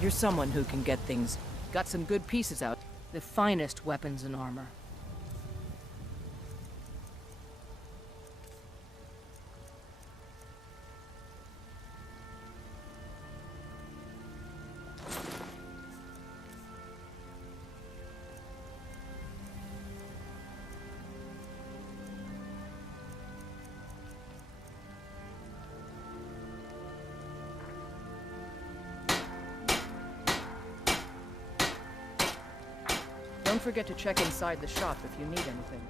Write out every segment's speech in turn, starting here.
You're someone who can get things. Got some good pieces out. The finest weapons and armor. Don't forget to check inside the shop if you need anything.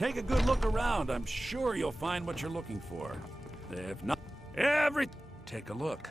Take a good look around. I'm sure you'll find what you're looking for. If not, take a look.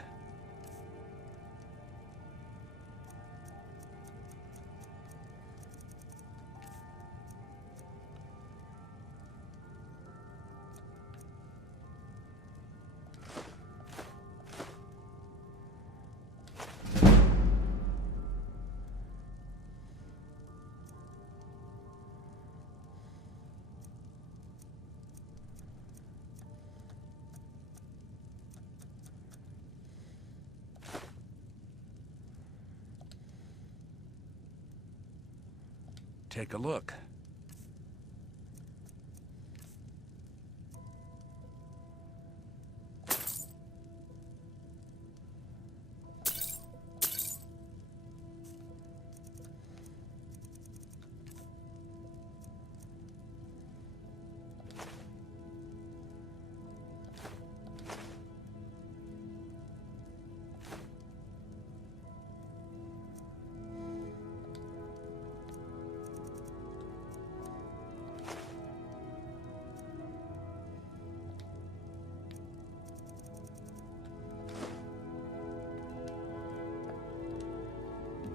Take a look.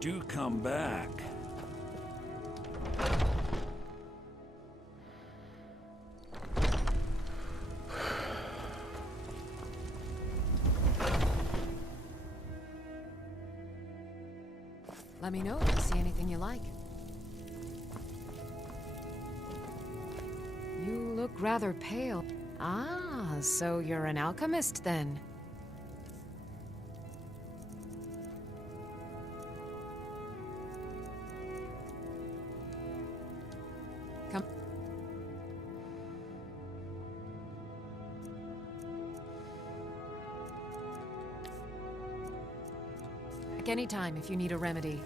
do come back. Let me know if you see anything you like. You look rather pale. Ah, so you're an alchemist then? Come. Back anytime if you need a remedy.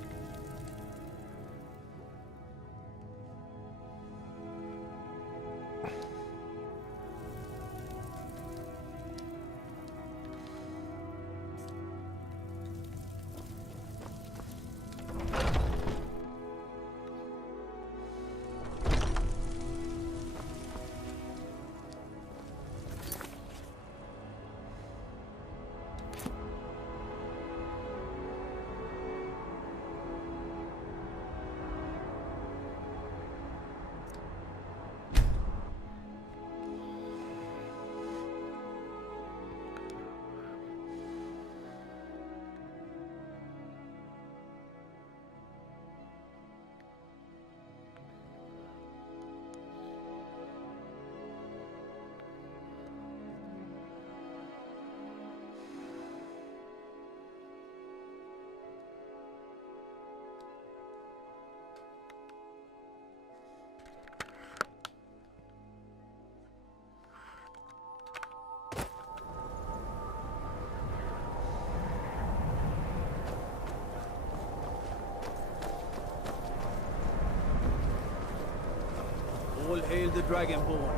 All hail the Dragonborn.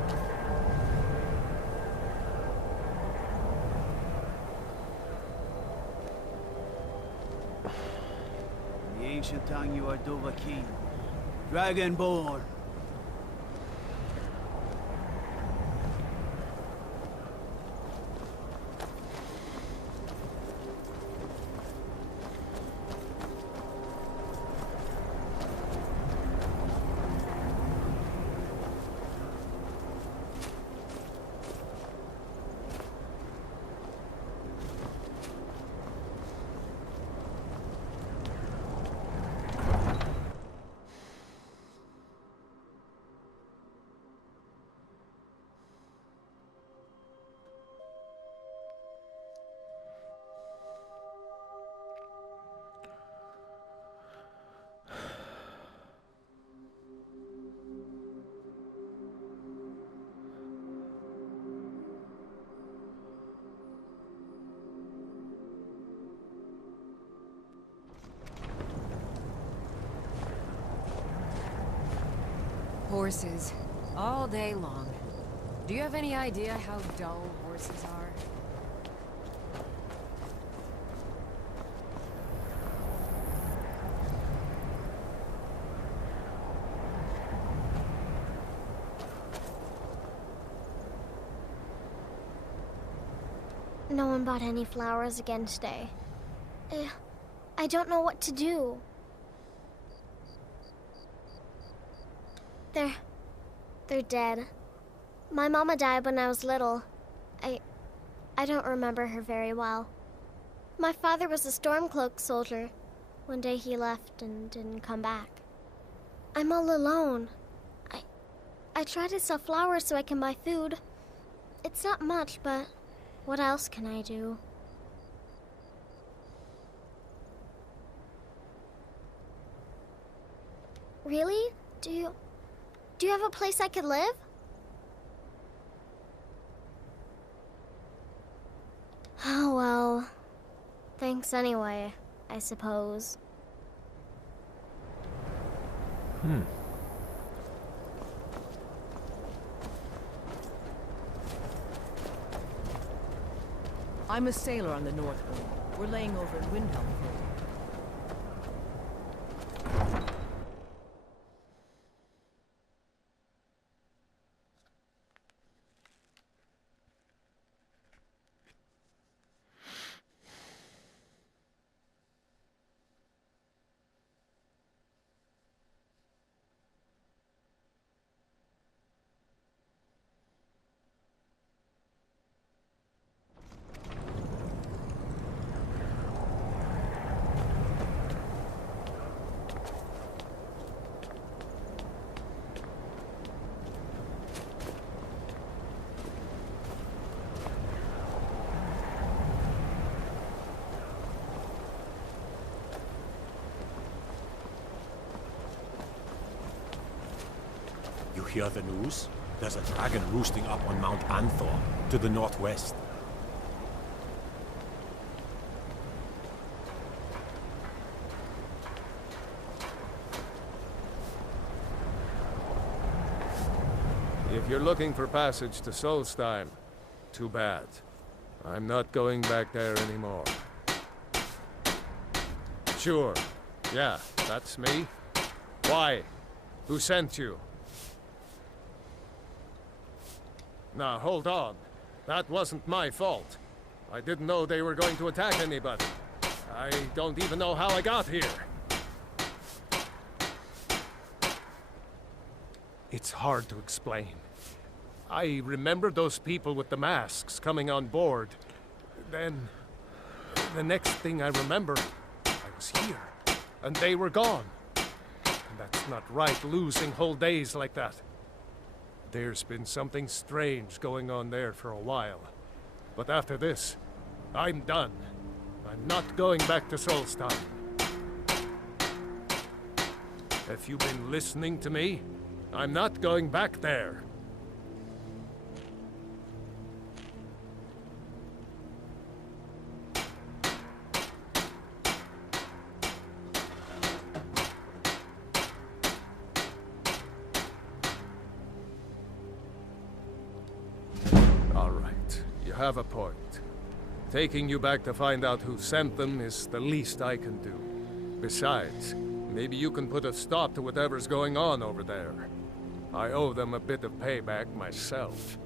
In the ancient tongue you are Dovahkiin, Dragonborn. Horses. All day long. Do you have any idea how dull horses are? No one bought any flowers again today. I don't know what to do. They're dead. My mama died when I was little. I don't remember her very well. My father was a Stormcloak soldier. One day he left and didn't come back. I'm all alone. I try to sell flowers so I can buy food. It's not much, but what else can I do? Really? Do you have a place I could live? Oh, well. Thanks anyway, I suppose. I'm a sailor on the North Wind. We're laying over in Windhelm. hear the news? There's a dragon roosting up on Mount Anthor, to the northwest. If you're looking for passage to Solstheim, too bad. I'm not going back there anymore. Sure. Yeah, that's me. Why? Who sent you? Now, hold on. That wasn't my fault. I didn't know they were going to attack anybody. I don't even know how I got here. It's hard to explain. I remember those people with the masks coming on board. Then, the next thing I remember, I was here, and they were gone. And that's not right, losing whole days like that. There's been something strange going on there for a while. But after this, I'm done. I'm not going back to Solstheim. Have you been listening to me? I'm not going back there. All right, you have a point. Taking you back to find out who sent them is the least I can do. Besides, maybe you can put a stop to whatever's going on over there. I owe them a bit of payback myself.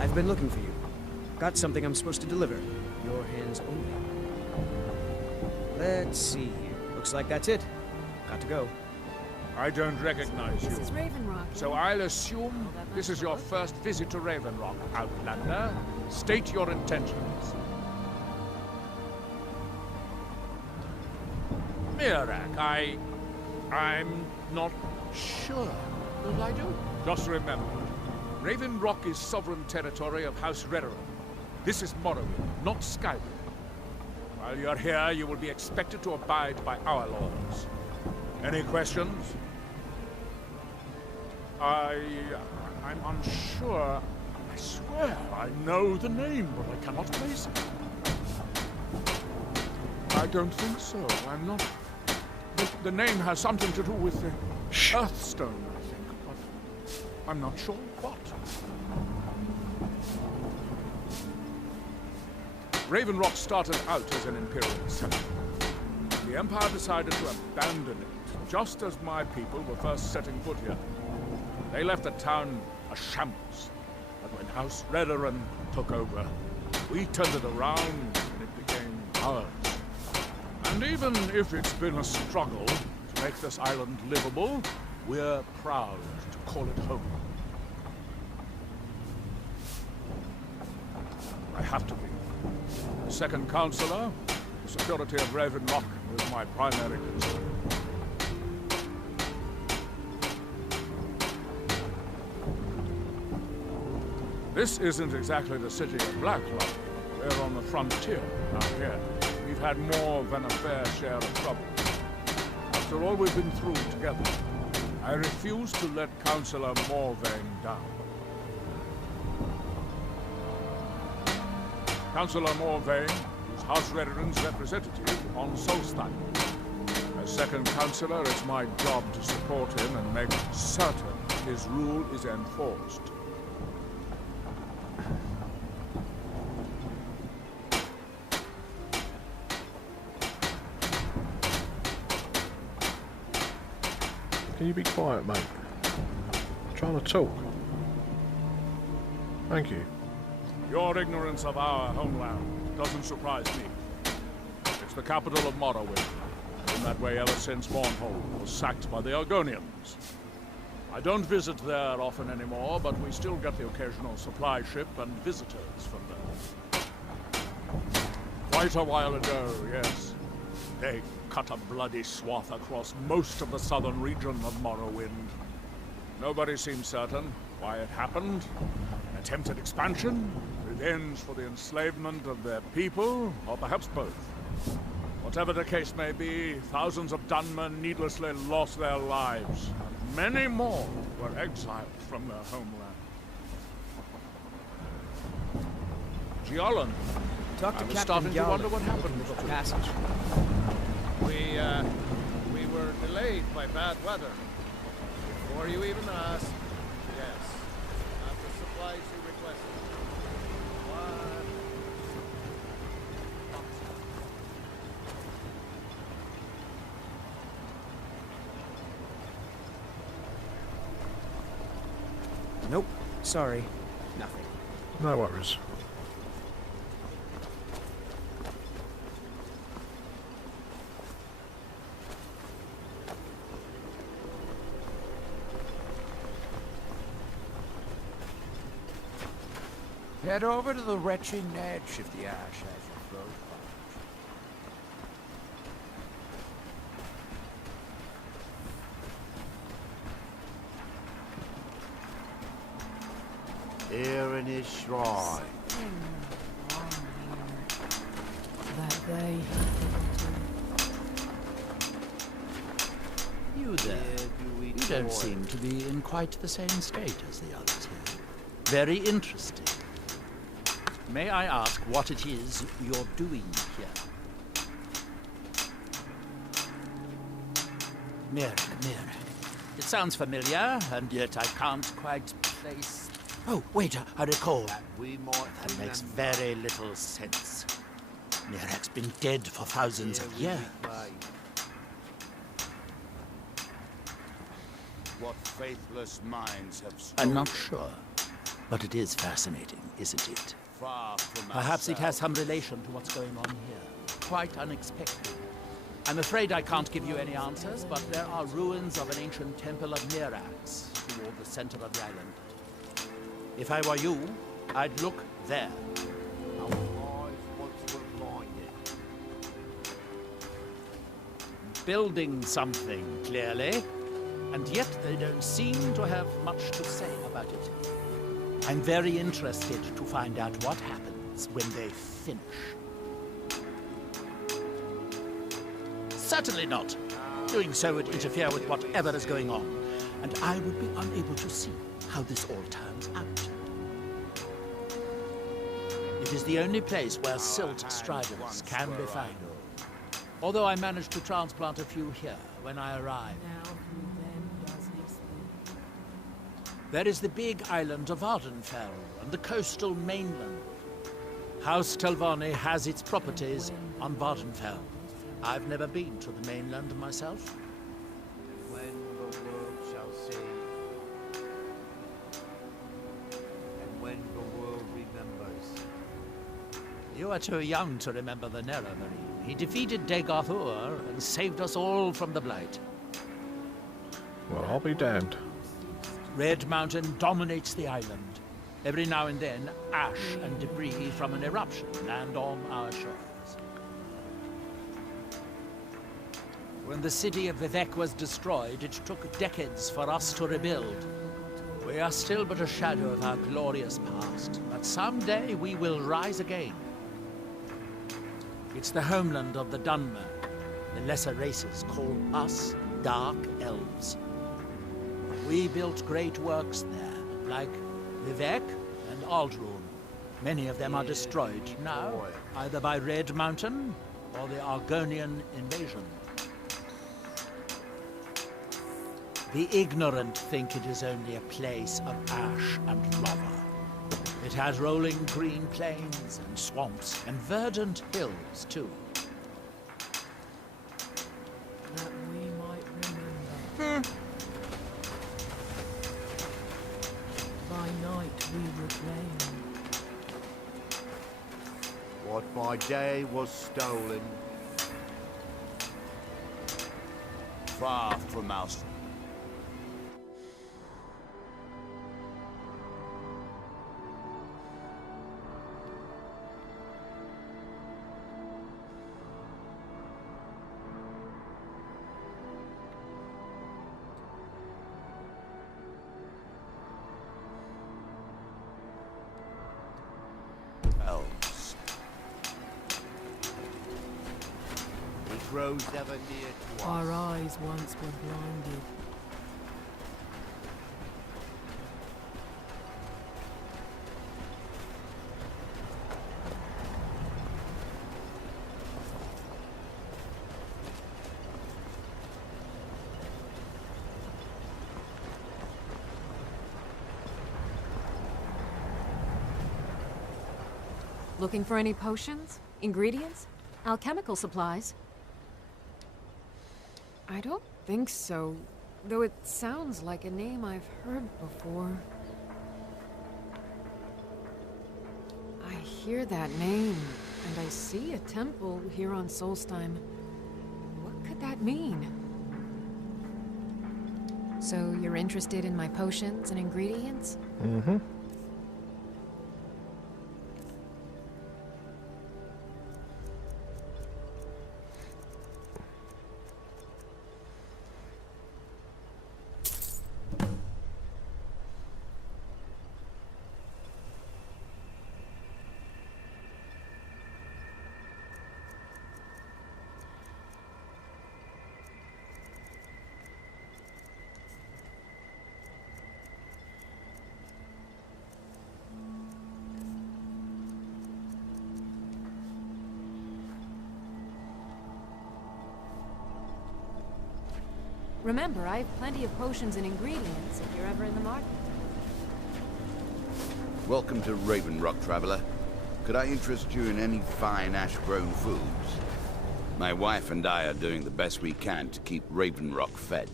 I've been looking for you. Got something I'm supposed to deliver. Your hands only. Let's see here. Looks like that's it. Got to go. I don't recognize you. This is Raven Rock. So I'll assume this is your first visit to Raven Rock, Outlander. State your intentions. Mirak, I'm not sure that I do. Just remember, Raven Rock is sovereign territory of House Redoran. This is Morrowind, not Skyrim. While you're here, you will be expected to abide by our laws. Any questions? I'm unsure. I swear I know the name, but I cannot place it. I don't think so. I'm not... The name has something to do with the Earthstone, I think, but I'm not sure what. Raven Rock started out as an Imperial settlement. The Empire decided to abandon it, just as my people were first setting foot here. They left the town a shambles, but when House Redoran took over, we turned it around and it became ours. And even if it's been a struggle to make this island livable, we're proud to call it home. I have to be. As second Counselor, the security of Raven Rock is my primary concern. This isn't exactly the city of Blacklight. We're on the frontier out here. We've had more than a fair share of trouble. After all we've been through together, I refuse to let Councillor Morvain down. Councillor Morvain is House Redoran's representative on Solstheim. As second Councillor, it's my job to support him and make certain his rule is enforced. Can you be quiet, mate? I'm trying to talk. Thank you. Your ignorance of our homeland doesn't surprise me. It's the capital of Morrowind. In that way ever since Mournhold was sacked by the Argonians. I don't visit there often anymore, but we still get the occasional supply ship and visitors from there. Quite a while ago, yes. They cut a bloody swath across most of the southern region of Morrowind. Nobody seems certain why it happened. An attempted expansion, revenge for the enslavement of their people, or perhaps both. Whatever the case may be, thousands of Dunmen needlessly lost their lives, and many more were exiled from their homeland. Giallan, Talk to I was Captain starting to Gowland. wonder what happened Looking to for you. passage. We were delayed by bad weather. Before you even asked, yes. Not the supplies you requested. What? Nope. Sorry. Nothing. No worries. Head over to the retching edge if the ash has your throat parched. Here in his shrine. That they You there. You don't seem to be in quite the same state as the others here. Very interesting. May I ask what it is you're doing here? Mirek. It sounds familiar, and yet I can't quite place... Oh, wait, I recall. That makes very little sense. Mirek's been dead for thousands of years. What faithless minds have I'm not sure, but it is fascinating, isn't it? far from Perhaps it has some relation to what's going on here. Quite unexpected. I'm afraid I can't give you any answers, but there are ruins of an ancient temple of Mirax toward the center of the island. If I were you, I'd look there. Our eyes once were blinded. Building something, clearly, and yet they don't seem to have much to say about it. I'm very interested to find out what happens when they finish. Certainly not. Doing so would interfere with whatever is going on, and I would be unable to see how this all turns out. It is the only place where silt striders can be found. Although I managed to transplant a few here when I arrived. now who then does he speak? There is the big island of Ardenfell and the coastal mainland. House Telvanni has its properties on Vardenfell. I've never been to the mainland myself. When the world shall see, and when the world remembers. You are too young to remember the Neremarine. He defeated Degarthur and saved us all from the Blight. Well, I'll be damned. Red Mountain dominates the island. Every now and then, ash and debris from an eruption land on our shores. When the city of Vivek was destroyed, it took decades for us to rebuild. We are still but a shadow of our glorious past, but someday we will rise again. It's the homeland of the Dunmer. The lesser races call us Dark Elves. We built great works there, like Vivek and Aldrune. Many of them are destroyed now, either by Red Mountain or the Argonian invasion. The ignorant think it is only a place of ash and lava. It has rolling green plains and swamps and verdant hills, too. That we might remember. By night we reclaim My day was stolen. Far from us. Elves. Was Rose ever near to us? Our eyes once were blinded. Looking for any potions? Ingredients? Alchemical supplies? I don't think so, though it sounds like a name I've heard before. I hear that name, and I see a temple here on Solstheim. What could that mean? So you're interested in my potions and ingredients? Mm-hmm. Remember, I have plenty of potions and ingredients if you're ever in the market. Welcome to Raven Rock, traveler. Could I interest you in any fine ash-grown foods? My wife and I are doing the best we can to keep Raven Rock fed.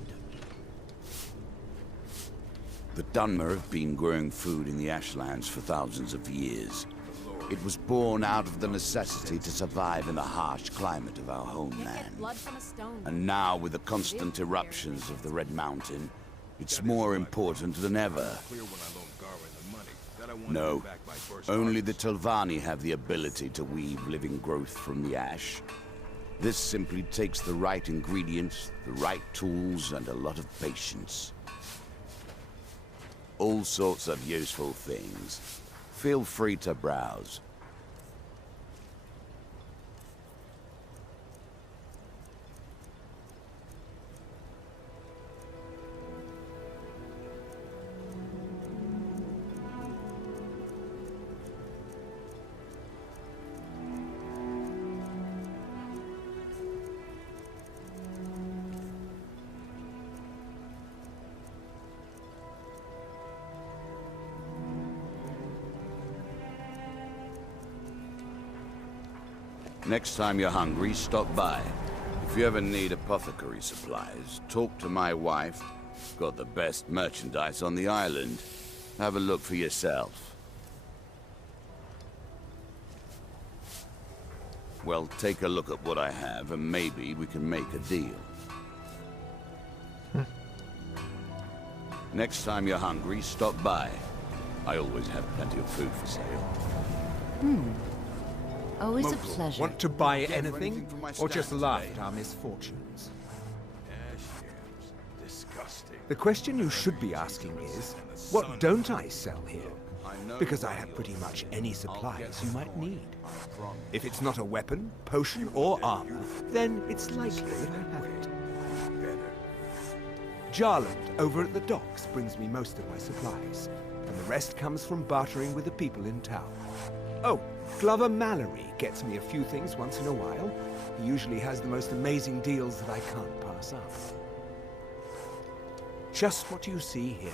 The Dunmer have been growing food in the ashlands for thousands of years. It was born out of the necessity to survive in the harsh climate of our homeland. And now, with the constant eruptions of the Red Mountain, it's more important than ever. No, only the Telvanni have the ability to weave living growth from the ash. This simply takes the right ingredients, the right tools, and a lot of patience. All sorts of useful things. Feel free to browse. Next time you're hungry, stop by. If you ever need apothecary supplies, talk to my wife. Got the best merchandise on the island. Have a look for yourself. Well, take a look at what I have, and maybe we can make a deal. Next time you're hungry, stop by. I always have plenty of food for sale. Always a pleasure. Want to buy anything, or just laugh at our misfortunes? The question you should be asking is, what don't I sell here? Because I have pretty much any supplies you might need. If it's not a weapon, potion, or armor, then it's likely that I have it. Jarland, over at the docks, brings me most of my supplies, and the rest comes from bartering with the people in town. Oh, Glover Mallory gets me a few things once in a while. He usually has the most amazing deals that I can't pass up. Just what you see here.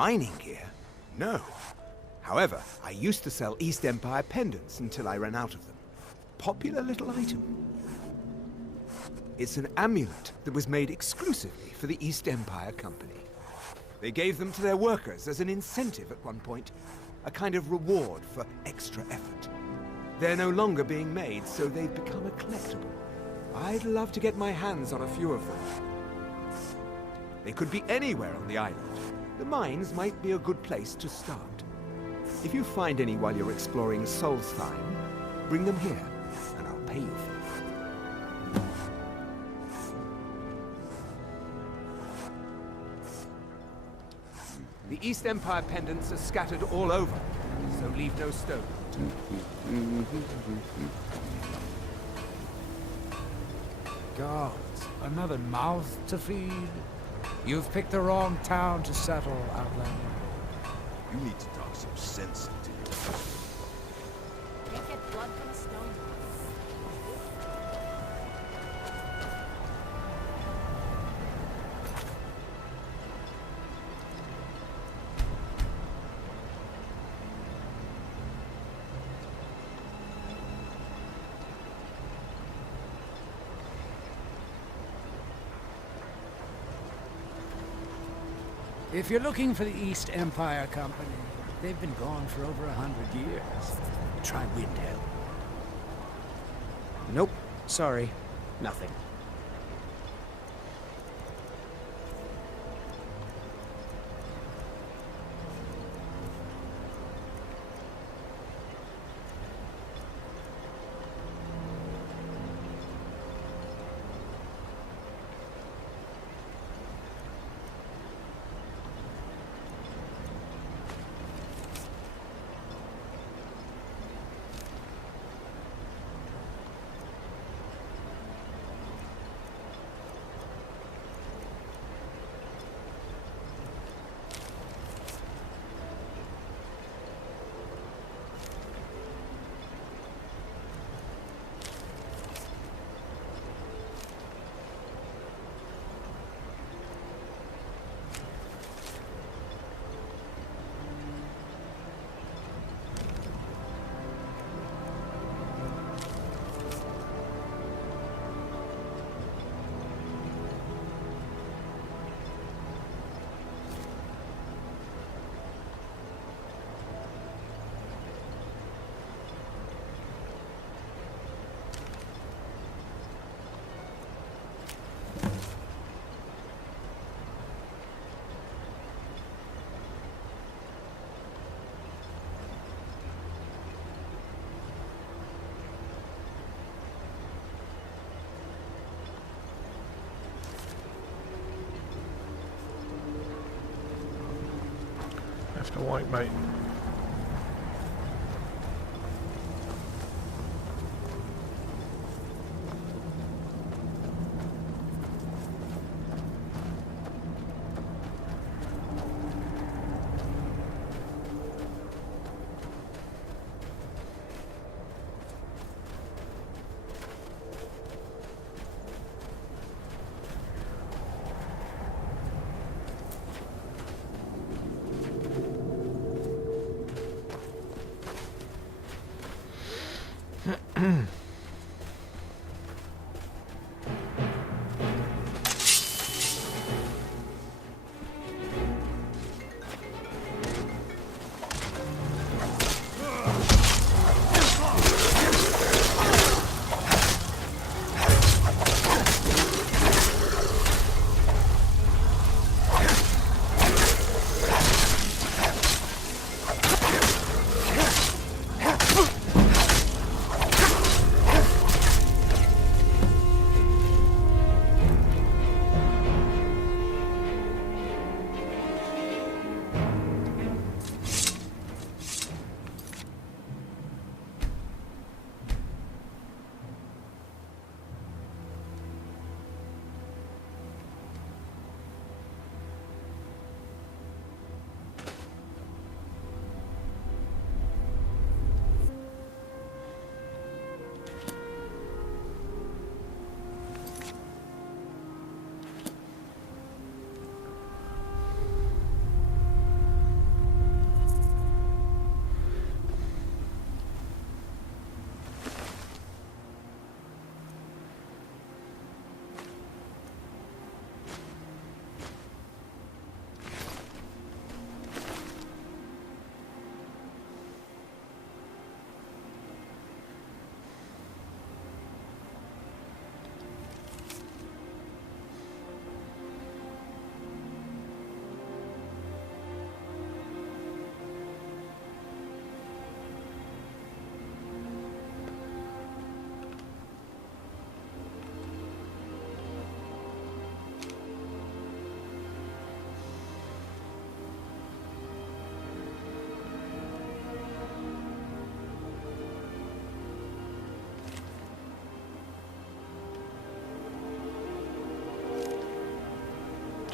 Mining gear? No. However, I used to sell East Empire pendants until I ran out of them. Popular little item. It's an amulet that was made exclusively for the East Empire Company. They gave them to their workers as an incentive at one point, a kind of reward for extra effort. They're no longer being made, so they've become a collectible. I'd love to get my hands on a few of them. They could be anywhere on the island. The mines might be a good place to start. If you find any while you're exploring Solstheim, bring them here, and I'll pay you for them. The East Empire pendants are scattered all over, so leave no stone. Gods, another mouth to feed? You've picked the wrong town to settle, Outlander. You need to talk some sense into you. Can't get blood from a stone. If you're looking for the East Empire Company, they've been gone for over 100 years. Try Windhelm. Nope. Sorry. Nothing. After white mate.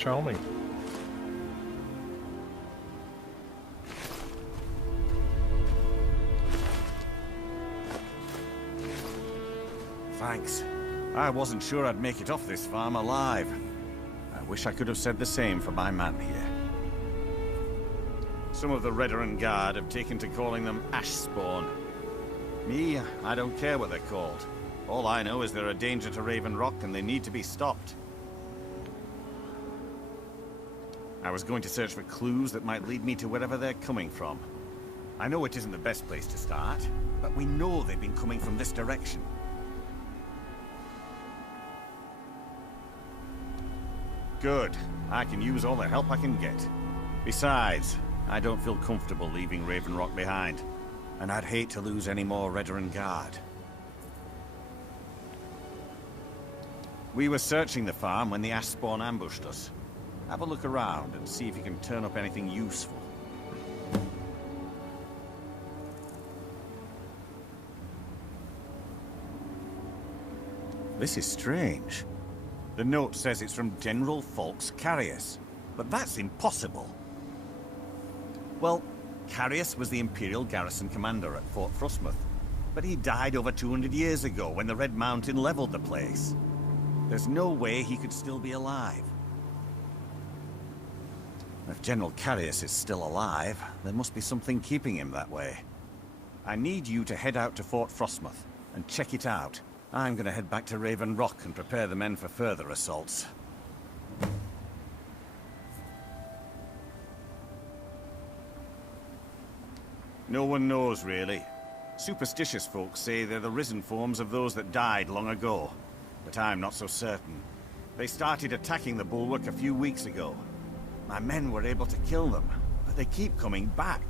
Show me. Thanks. I wasn't sure I'd make it off this farm alive. I wish I could have said the same for my man here. Some of the Redoran Guard have taken to calling them ash spawn. Me, I don't care what they're called. All I know is they're a danger to Raven Rock and they need to be stopped. I was going to search for clues that might lead me to wherever they're coming from. I know it isn't the best place to start, but we know they've been coming from this direction. Good. I can use all the help I can get. Besides, I don't feel comfortable leaving Raven Rock behind, and I'd hate to lose any more Redoran Guard. We were searching the farm when the ash spawn ambushed us. Have a look around and see if you can turn up anything useful. This is strange. The note says it's from General Falks Carius, but that's impossible. Well, Carius was the Imperial garrison commander at Fort Frostmoth, but he died over 200 years ago when the Red Mountain leveled the place. There's no way he could still be alive. If General Carius is still alive, there must be something keeping him that way. I need you to head out to Fort Frostmoth and check it out. I'm gonna head back to Raven Rock and prepare the men for further assaults. No one knows, really. Superstitious folks say they're the risen forms of those that died long ago. But I'm not so certain. They started attacking the bulwark a few weeks ago. My men were able to kill them, but they keep coming back.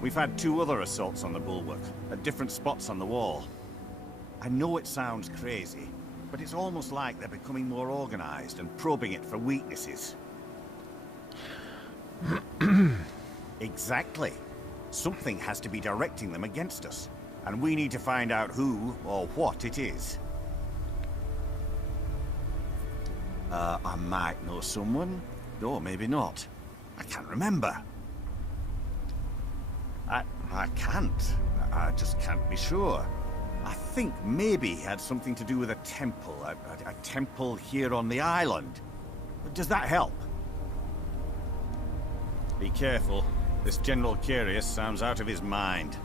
We've had 2 other assaults on the bulwark, at different spots on the wall. I know it sounds crazy, but it's almost like they're becoming more organized and probing it for weaknesses. Exactly. Something has to be directing them against us, and we need to find out who or what it is. I might know someone, or maybe not. I can't remember. I can't. I just can't be sure. I think maybe it had something to do with a temple. A temple here on the island. Does that help? Be careful. This General Carius sounds out of his mind.